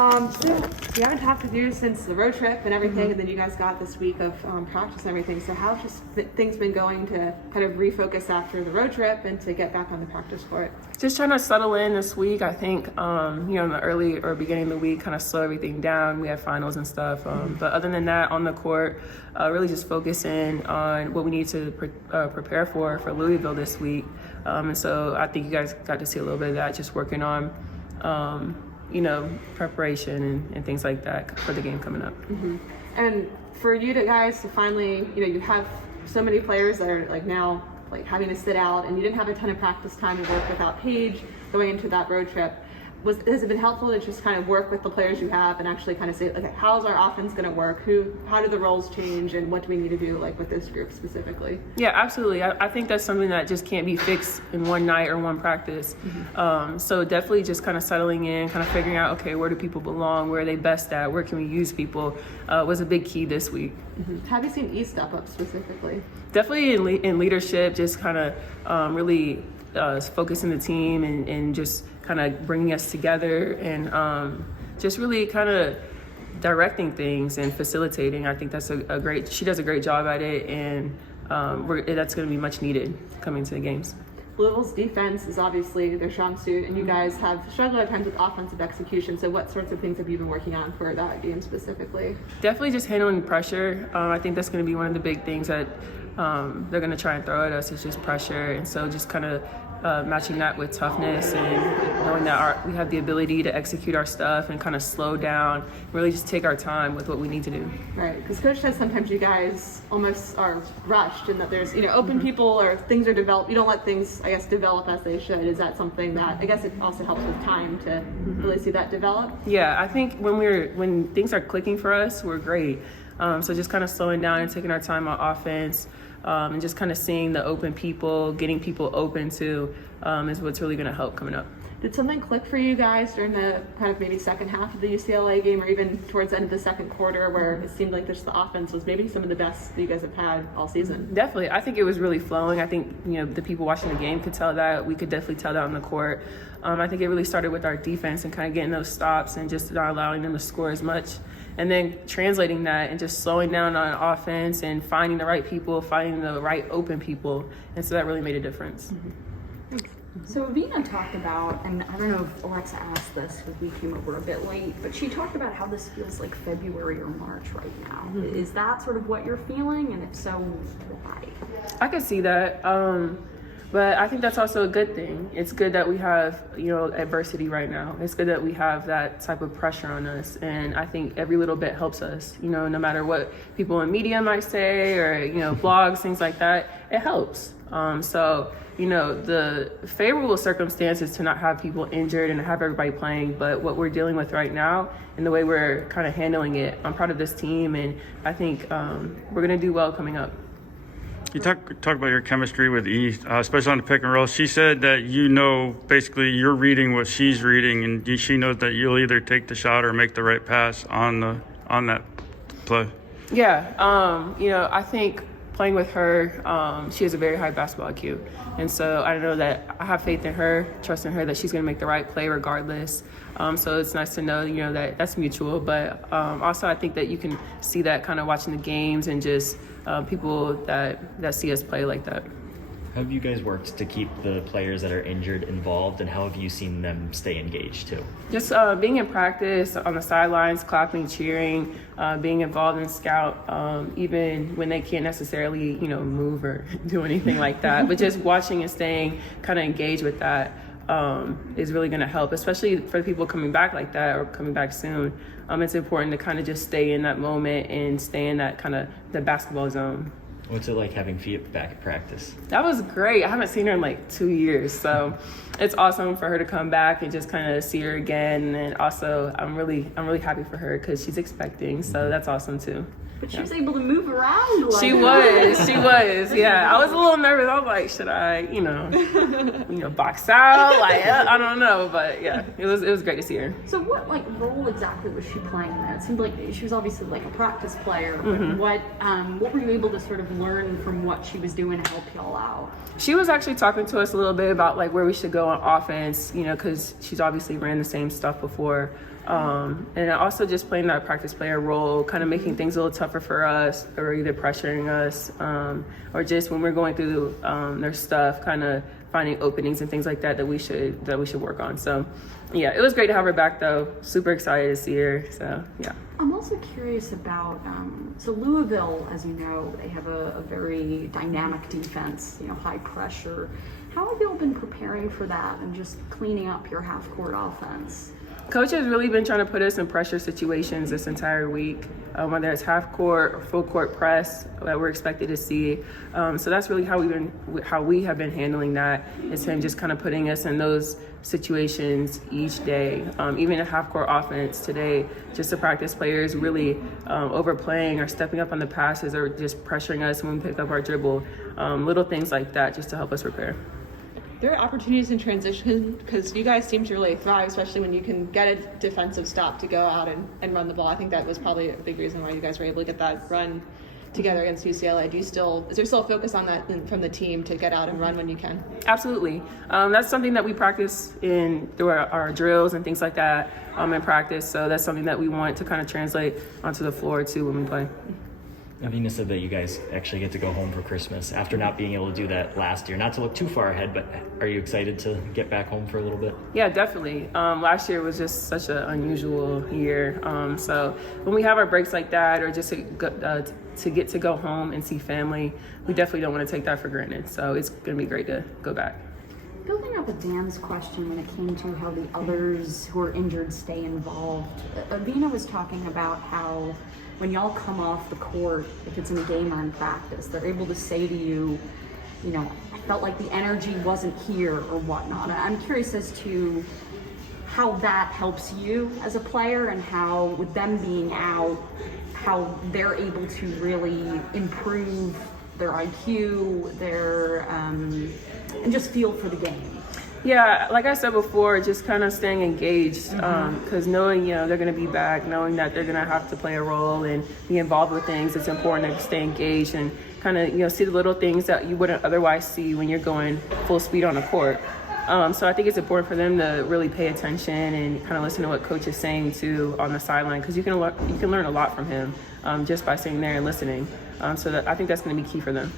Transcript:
So we haven't talked with you since the road trip and everything, and then you guys got this week of practice and everything. So how's just things been going to kind of refocus after the road trip and to get back on the practice court? Just trying to settle in this week. I think, in the early or beginning of the week, kind of slow everything down. We had finals and stuff. But other than that, on the court, really just focusing on what we need to prepare for Louisville this week. And so I think you guys got to see a little bit of that, just working on, preparation and things like that for the game coming up. Mm-hmm. And for you guys to finally, you have so many players that are now having to sit out, and you didn't have a ton of practice time to work without Paige going into that road trip. Has it been helpful to just kind of work with the players you have and actually kind of say, okay, how's our offense going to work? How do the roles change, and what do we need to do with this group specifically? Yeah, absolutely. I think that's something that just can't be fixed in one night or one practice. Mm-hmm. So definitely just kind of settling in, kind of figuring out, okay, where do people belong? Where are they best at? Where can we use people? Was a big key this week. Mm-hmm. Have you seen E step up specifically? Definitely in leadership, just kind of really focusing the team and just kind of bringing us together and just really kind of directing things and facilitating. I think that's she does a great job at it, and that's going to be much needed coming to the games. Louisville's defense is obviously their strong suit, and you guys have struggled at times with offensive execution. So what sorts of things have you been working on for that game specifically? Definitely just handling pressure. I think that's going to be one of the big things that they're going to try and throw at us, is just pressure. And so just kind of matching that with toughness and knowing that we have the ability to execute our stuff and kind of slow down, really just take our time with what we need to do. Right, because Coach says sometimes you guys almost are rushed, and that there's open people or things are developed. You don't let things, I guess, develop as they should. Is that something that I guess it also helps with time to really see that develop? Yeah, I think when things are clicking for us, we're great. So just kind of slowing down and taking our time on offense. And just kind of seeing the open people, getting people open to, is what's really going to help coming up. Did something click for you guys during the kind of maybe second half of the UCLA game, or even towards the end of the second quarter, where it seemed like just the offense was maybe some of the best that you guys have had all season? Definitely. I think it was really flowing. I think, the people watching the game could tell that. We could definitely tell that on the court. I think it really started with our defense and kind of getting those stops and just not allowing them to score as much. And then translating that and just slowing down on offense and finding the right people, finding the right open people. And so that really made a difference. Mm-hmm. So Avina talked about, and I don't know if Alexa asked this because we came over a bit late, but she talked about how this feels like February or March right now. Mm-hmm. Is that sort of what you're feeling? And if so, why? I could see that. But I think that's also a good thing. It's good that we have, adversity right now. It's good that we have that type of pressure on us. And I think every little bit helps us, no matter what people in media might say or, blogs, things like that, it helps. So, the favorable circumstances to not have people injured and have everybody playing, but what we're dealing with right now and the way we're kind of handling it, I'm proud of this team. And I think we're going to do well coming up. You talk about your chemistry with E, especially on the pick and roll. She said that basically you're reading what she's reading, and she knows that you'll either take the shot or make the right pass on that play. Yeah, I think playing with her, she has a very high basketball IQ, and so I know that I have faith in her, trust in her that she's going to make the right play regardless. So it's nice to know, that that's mutual. But also I think that you can see that kind of watching the games and just people that see us play like that. How have you guys worked to keep the players that are injured involved, and how have you seen them stay engaged too? Just being in practice, on the sidelines, clapping, cheering, being involved in scout, even when they can't necessarily, move or do anything like that. But just watching and staying kind of engaged with that is really going to help, especially for people coming back like that or coming back soon. It's important to kind of just stay in that moment and stay in that kind of the basketball zone. What's it like having Fiat back at practice? That was great. I haven't seen her in 2 years, so it's awesome for her to come back and just kind of see her again. And also, I'm really happy for her because she's expecting, so that's awesome too. But she was able to move around. She was. Yeah, I was a little nervous. I was like, should I, box out? I don't know, but yeah, it was great to see her. So what role exactly was she playing there? It seemed like she was obviously a practice player. But what were you able to sort of learn from what she was doing to help y'all out? She was actually talking to us a little bit about where we should go on offense, because she's obviously ran the same stuff before. And also just playing that practice player role, kind of making things a little tougher for us, or either pressuring us, or just when we're going through their stuff, kind of finding openings and things like that we should work on. So yeah, it was great to have her back though. Super excited to see her. So yeah. I'm also curious about, so Louisville, as you know, they have a very dynamic defense, high pressure. How have you all been preparing for that and just cleaning up your half-court offense? Coach has really been trying to put us in pressure situations this entire week, whether it's half court or full court press that we're expected to see. So that's really how we have been handling that. Is him just kind of putting us in those situations each day. Even a half court offense today, just the practice players really overplaying or stepping up on the passes or just pressuring us when we pick up our dribble. Little things like that just to help us prepare. There are opportunities in transition because you guys seem to really thrive, especially when you can get a defensive stop to go out and run the ball. I think that was probably a big reason why you guys were able to get that run together against UCLA. Is there still a focus on that from the team to get out and run when you can? Absolutely. That's something that we practice through our drills and things like that in practice. So that's something that we want to kind of translate onto the floor too when we play. Avina said that you guys actually get to go home for Christmas after not being able to do that last year. Not to look too far ahead, but are you excited to get back home for a little bit? Yeah, definitely. Last year was just such an unusual year. So when we have our breaks like that, or just to get to go home and see family, we definitely don't want to take that for granted. So it's going to be great to go back. Building up with Dan's question when it came to how the others who are injured stay involved, Avina was talking about how when y'all come off the court, if it's in a game or in practice, they're able to say to you, I felt like the energy wasn't here or whatnot. I'm curious as to how that helps you as a player and how, with them being out, how they're able to really improve their IQ, and just feel for the game. Yeah, like I said before, just kind of staying engaged, because knowing, they're going to be back, knowing that they're going to have to play a role and be involved with things, it's important to stay engaged and kind of, see the little things that you wouldn't otherwise see when you're going full speed on the court. So I think it's important for them to really pay attention and kind of listen to what coach is saying too on the sideline, because you can learn a lot from him just by sitting there and listening. So I think that's going to be key for them.